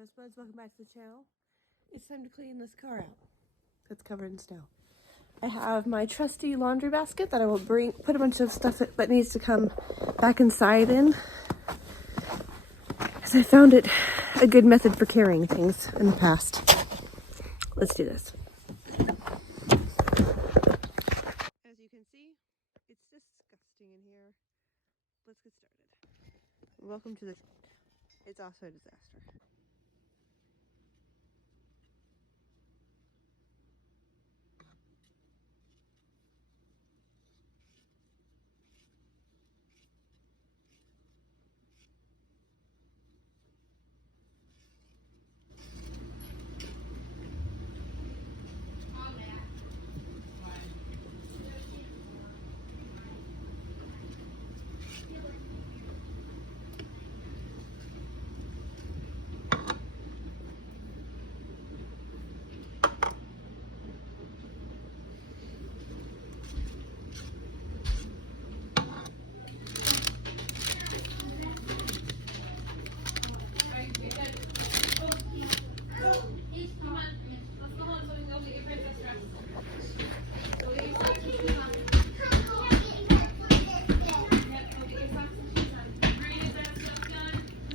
Rosebuds, welcome back to the channel. It's time to clean this car out. It's covered in snow. I have my trusty laundry basket that I will put a bunch of stuff that needs to come back inside in. Because I found it a good method for carrying things in the past. Let's do this. As you can see, it's disgusting in here. Let's get started. Welcome to the... It's also a disaster.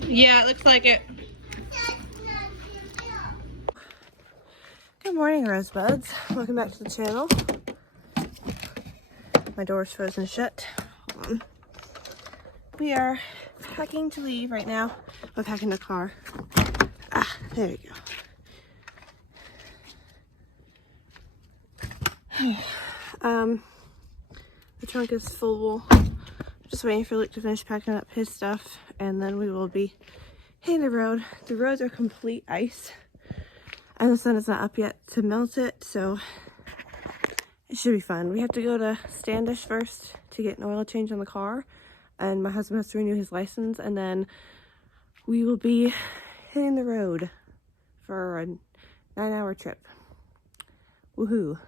Yeah, it looks like it. Good morning, Rosebuds. Welcome back to the channel. My door's frozen shut. Hold on. We are packing to leave right now. We're packing the car. Ah, there we go. The trunk is full. Just waiting for Luke to finish packing up his stuff, and then we will be hitting the road. The roads are complete ice, and the sun is not up yet to melt it, so it should be fun. We have to go to Standish first to get an oil change on the car, and my husband has to renew his license, and then we will be hitting the road for a 9-hour trip. Woohoo!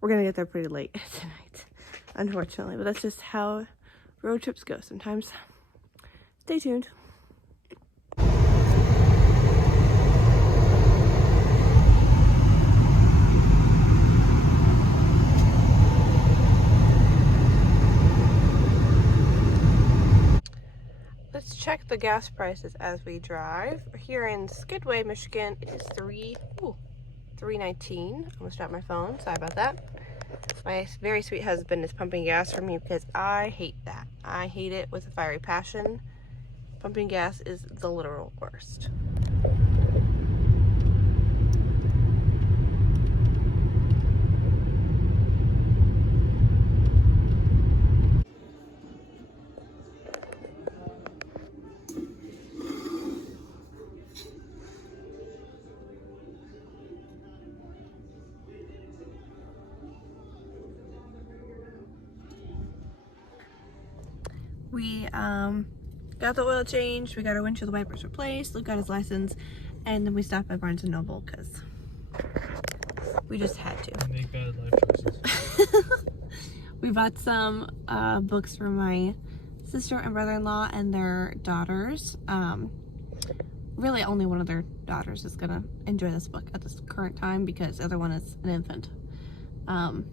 We're gonna get there pretty late tonight, unfortunately, but that's just how road trips go sometimes. Stay tuned. Let's check the gas prices as we drive. Here in Skidway, Michigan, it is $3.19. I almost dropped my phone. Sorry about that. My very sweet husband is pumping gas for me because I hate that. I hate it with a fiery passion. Pumping gas is the literal worst. We got the oil changed, we got our windshield wipers replaced, Luke got his license, and then we stopped at Barnes & Noble because we just had to. Make bad life choices. We bought some books for my sister and brother-in-law and their daughters. Really only one of their daughters is gonna enjoy this book at this current time because the other one is an infant. And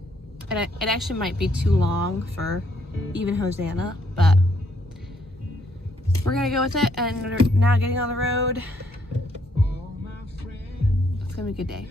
it actually might be too long for even Hosanna, but we're gonna go with it, and we're now getting on the road. It's gonna be a good day.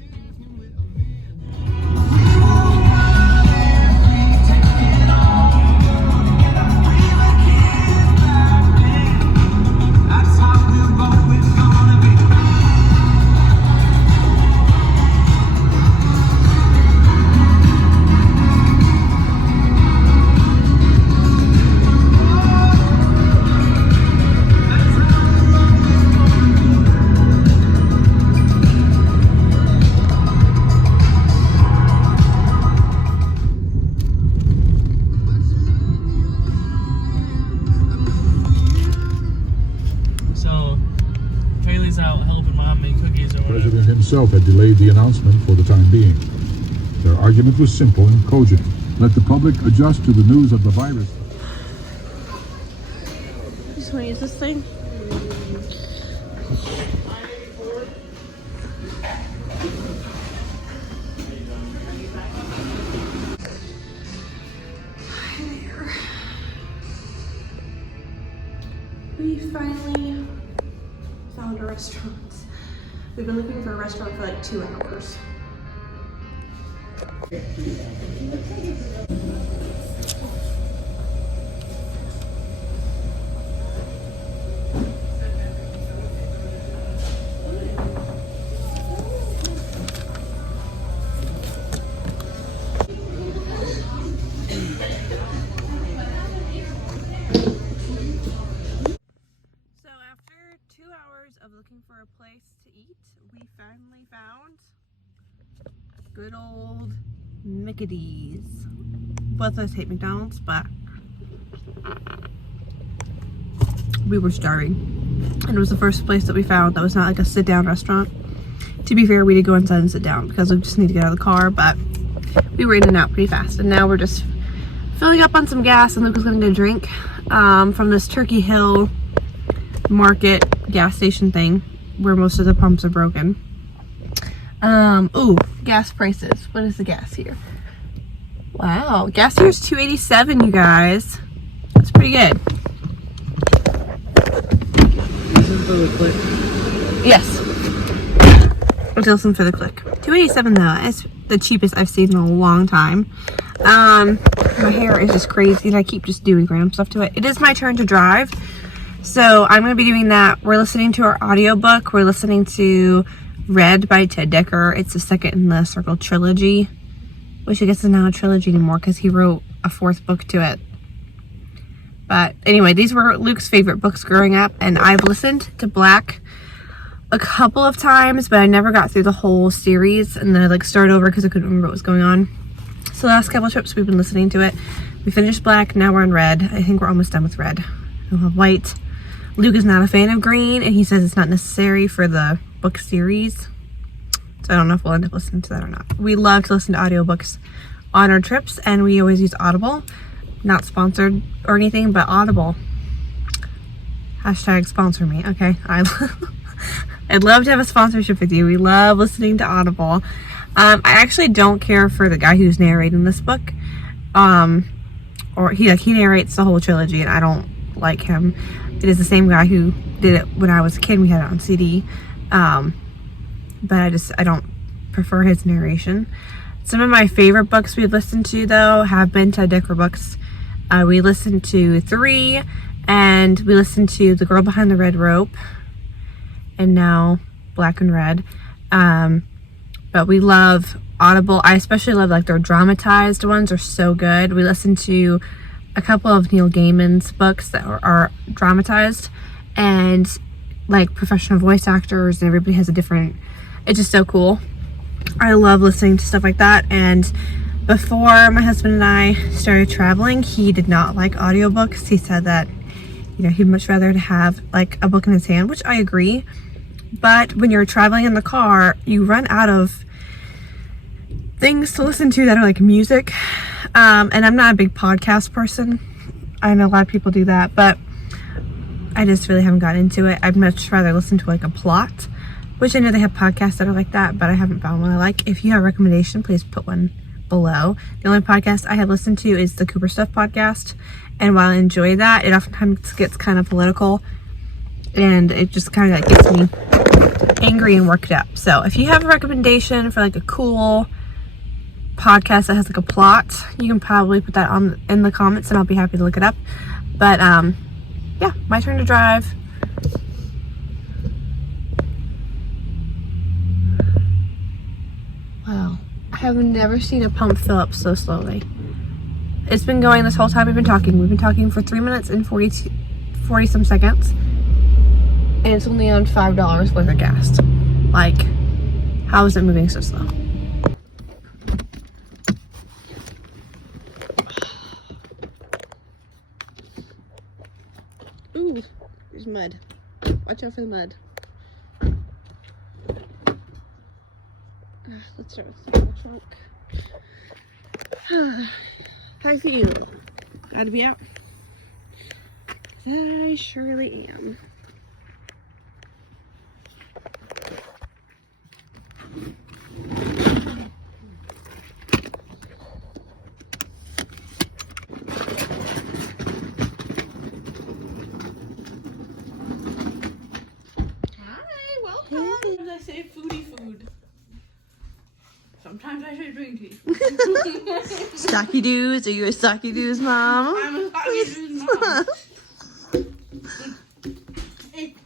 The president himself had delayed the announcement for the time being. Their argument was simple and cogent. Let the public adjust to the news of the virus. You just want to use this thing? finally found a restaurant. We've been looking for a restaurant for like 2 hours. So after 2 hours of looking for a place to eat, we finally found good old Mickey's. Both of us hate McDonald's, but we were starving. And it was the first place that we found that was not like a sit-down restaurant. To be fair, we did go inside and sit down because we just need to get out of the car, but we were in and out pretty fast. And now we're just filling up on some gas, and Luke was gonna get a drink from this Turkey Hill Market gas station thing where most of the pumps are broken. Ooh, gas prices. What is the gas here? Wow, gas here is $2.87, you guys. That's pretty good. Yes. Let's listen for the click. $2.87 though. It's the cheapest I've seen in a long time. My hair is just crazy and I keep just doing random stuff to it. It is my turn to drive. So I'm going to be doing that. We're listening to our audiobook. We're listening to Red by Ted Dekker. It's the second in the Circle trilogy, which I guess is not a trilogy anymore because he wrote a 4th book to it. But anyway, these were Luke's favorite books growing up, and I've listened to Black a couple of times, but I never got through the whole series, and then I like started over because I couldn't remember what was going on. So the last couple of trips we've been listening to it. We finished Black, now we're on Red. I think we're almost done with Red. We'll have White. Luke is not a fan of green, and he says it's not necessary for the book series. So I don't know if we'll end up listening to that or not. We love to listen to audiobooks on our trips, and we always use Audible. Not sponsored or anything, but Audible. Hashtag sponsor me. Okay. I'd love to have a sponsorship with you. We love listening to Audible. I actually don't care for the guy who's narrating this book. Or he narrates the whole trilogy, and I don't like him. It is the same guy who did it when I was a kid. We had it on CD. But I don't prefer his narration. Some of my favorite books we've listened to, though, have been Ted Dekker books. We listened to 3, and we listened to The Girl Behind the Red Rope, and now Black and Red. But we love Audible. I especially love like their dramatized ones are so good. We listened to a couple of Neil Gaiman's books that are dramatized, and like professional voice actors, and everybody has a different, it's just so cool. I love listening to stuff like that. And before my husband and I started traveling, he did not like audiobooks. He said that, you know, he'd much rather have like a book in his hand, which I agree. But when you're traveling in the car, you run out of things to listen to that are like music. And I'm not a big podcast person. I know a lot of people do that, but I just really haven't gotten into it. I'd much rather listen to like a plot, which I know they have podcasts that are like that, but I haven't found one I like. If you have a recommendation, please put one below. The only podcast I have listened to is the Cooper Stuff podcast, and while I enjoy that, it oftentimes gets kind of political, and it just kind of like gets me angry and worked up. So if you have a recommendation for like a cool podcast that has like a plot, you can probably put that on in the comments, and I'll be happy to look it up. But yeah, my turn to drive. Wow, I have never seen a pump fill up so slowly. It's been going this whole time we've been talking. We've been talking for 3 minutes and 40 some seconds, and it's only on $5 worth of gas. Like, how is it moving so slow? Ooh, there's mud. Watch out for the mud. Let's start with the trunk. How do you feel? Gotta be out. I surely am. I say Twinkie. Stocky Doos? Are you a Stocky Doos mom? I'm a Stocky Doos mom.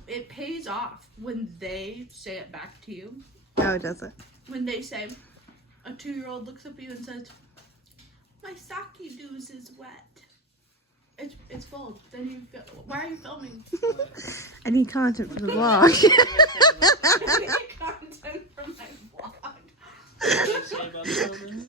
It pays off when they say it back to you. Oh, it doesn't. When they say, a 2-year-old looks up at you and says, my Stocky Doos is wet. It's full. Then you feel, why are you filming? I need content for the vlog. Content from my vlog. What did I say about filming?